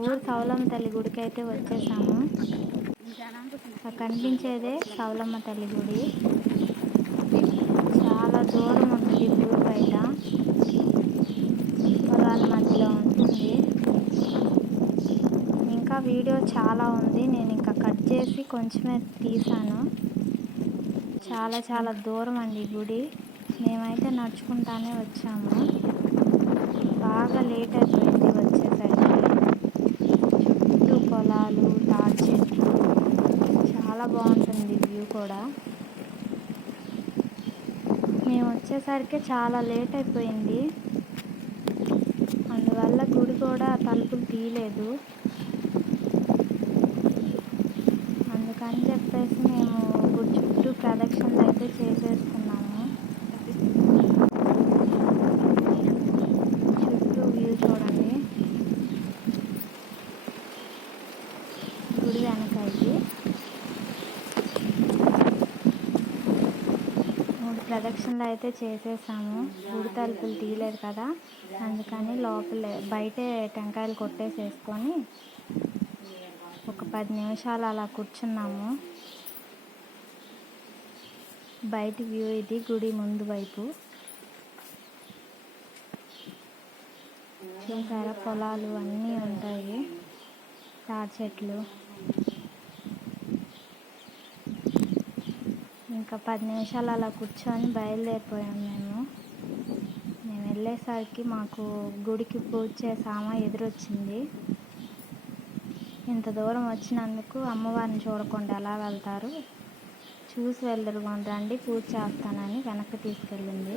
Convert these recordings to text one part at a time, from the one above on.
ఊరు సౌలమ్మ తల్లి గుడికి అయితే వచ్చేసాము. కనిపించేదే సౌలమ్మ తల్లి గుడి. చాలా దూరం ఉంటుంది ఊరు బయట, పొలాల మధ్యలో ఉంటుంది. ఇంకా వీడియో చాలా ఉంది, నేను ఇంకా కట్ చేసి కొంచెమే తీసాను. చాలా చాలా దూరం అండి గుడి. మేమైతే నడుచుకుంటానే వచ్చాము. బాగా లేట్ అయిపోయింది వచ్చేసరికి. చుట్టూ పొలాలు, తాడి చెట్లు, చాలా బాగుంటుంది వ్యూ కూడా. మేము వచ్చేసరికి చాలా లేట్ అయిపోయింది, అందువల్ల గుడి కూడా తలుపులు తీయలేదు. అందుకని చెప్పేసి మేము గుడి చుట్టూ ప్రదక్షిణలు అయితే చేసేసుకున్నాము. చుట్టూ వ్యూ చూడండి, గుడి వెనక ఇది. 3 ప్రదక్షిణలు అయితే చేసేసాము. గుడి తలుపులు తీయలేదు కదా, అందుకని బయటే టెంకాయలు కొట్టేసేసుకొని ఒక 10 నిమిషాలు అలా కూర్చున్నాము. బయట వ్యూ ఇది, గుడి ముందు వైపు. చూసారా, పొలాలు అన్నీ ఉంటాయి, తాడి చెట్లు. ఇంకా 10 నిమిషాలు అలా కూర్చొని బయలుదేరిపోయాము మేము వెళ్ళేసరికి మాకు గుడికి పూజ చేసామా ఎదురొచ్చింది. ఇంత దూరం వచ్చినందుకు అమ్మవారిని చూడకుండా ఎలా వెళ్తారు, చూసి వెళ్దురు రండి, పూజ చేస్తానని వెనక్కి తీసుకెళ్ళింది.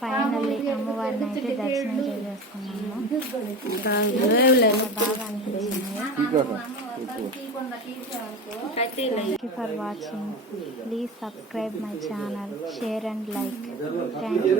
ఫైనల్లీ అమ్మవారిని అయితే దర్శనం చేసేసుకున్నాము. బాగా అనిపించింది. Thank you for watching. Please subscribe my channel, share and like. Thank you.